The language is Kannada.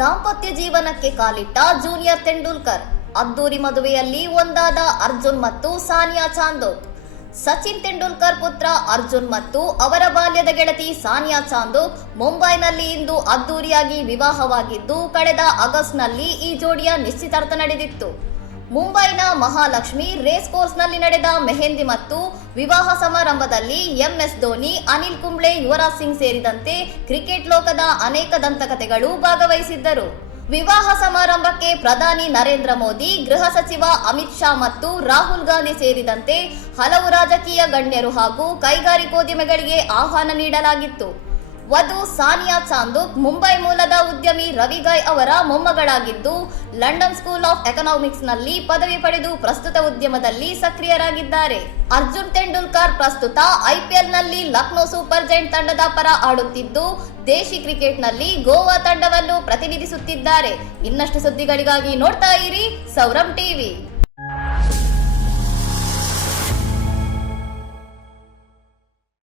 ದಾಂಪತ್ಯ ಜೀವನಕ್ಕೆ ಕಾಲಿಟ್ಟ ಜೂನಿಯರ್ ತೆಂಡೂಲ್ಕರ್. ಅದ್ದೂರಿ ಮದುವೆಯಲ್ಲಿ ಒಂದಾದ ಅರ್ಜುನ್ ಮತ್ತು ಸಾನಿಯಾ ಚಾಂದೋಕ್. ಸಚಿನ್ ತೆಂಡೂಲ್ಕರ್ ಪುತ್ರ ಅರ್ಜುನ್ ಮತ್ತು ಅವರ ಬಾಲ್ಯದ ಗೆಳತಿ ಸಾನಿಯಾ ಚಾಂದೋಕ್ ಮುಂಬೈನಲ್ಲಿ ಇಂದು ಅದ್ದೂರಿಯಾಗಿ ವಿವಾಹವಾಗಿದ್ದು, ಕಳೆದ ಆಗಸ್ಟ್ನಲ್ಲಿ ಈ ಜೋಡಿಯ ನಿಶ್ಚಿತಾರ್ಥ ನಡೆದಿತ್ತು. ಮುಂಬೈನ ಮಹಾಲಕ್ಷ್ಮಿ ರೇಸ್ ಕೋರ್ಸ್ನಲ್ಲಿ ನಡೆದ ಮೆಹಂದಿ ಮತ್ತು ವಿವಾಹ ಸಮಾರಂಭದಲ್ಲಿ ಎಂಎಸ್ ಧೋನಿ, ಅನಿಲ್ ಕುಂಬ್ಳೆ, ಯುವರಾಜ್ ಸಿಂಗ್ ಸೇರಿದಂತೆ ಕ್ರಿಕೆಟ್ ಲೋಕದ ಅನೇಕ ದಂತಕಥೆಗಳು ಭಾಗವಹಿಸಿದ್ದರು. ವಿವಾಹ ಸಮಾರಂಭಕ್ಕೆ ಪ್ರಧಾನಿ ನರೇಂದ್ರ ಮೋದಿ, ಗೃಹ ಸಚಿವ ಅಮಿತ್ ಶಾ ಮತ್ತು ರಾಹುಲ್ ಗಾಂಧಿ ಸೇರಿದಂತೆ ಹಲವು ರಾಜಕೀಯ ಗಣ್ಯರು ಹಾಗೂ ಕೈಗಾರಿಕೋದ್ಯಮಿಗಳಿಗೆ ಆಹ್ವಾನ ನೀಡಲಾಗಿತ್ತು. ವಧು ಸಾನಿಯಾ ಚಾಂದೋಕ್ ಮುಂಬೈ ಮೂಲದ ಉದ್ಯಮಿ ರವಿ ಗಾಯ್ ಅವರ ಮೊಮ್ಮಗಳಾಗಿದ್ದು, ಲಂಡನ್ ಸ್ಕೂಲ್ ಆಫ್ ಎಕನಾಮಿಕ್ಸ್ನಲ್ಲಿ ಪದವಿ ಪಡೆದು ಪ್ರಸ್ತುತ ಉದ್ಯಮದಲ್ಲಿ ಸಕ್ರಿಯರಾಗಿದ್ದಾರೆ. ಅರ್ಜುನ್ ತೆಂಡೂಲ್ಕರ್ ಪ್ರಸ್ತುತ ಐಪಿಎಲ್ನಲ್ಲಿ ಲಕ್ನೋ ಸೂಪರ್ ಜೈಂಟ್ ತಂಡದ ಪರ ಆಡುತ್ತಿದ್ದು, ದೇಶಿ ಕ್ರಿಕೆಟ್ನಲ್ಲಿ ಗೋವಾ ತಂಡವನ್ನು ಪ್ರತಿನಿಧಿಸುತ್ತಿದ್ದಾರೆ. ಇನ್ನಷ್ಟು ಸುದ್ದಿಗಳಿಗಾಗಿ ನೋಡ್ತಾ ಇರಿ ಸೌರಂ ಟಿವಿ.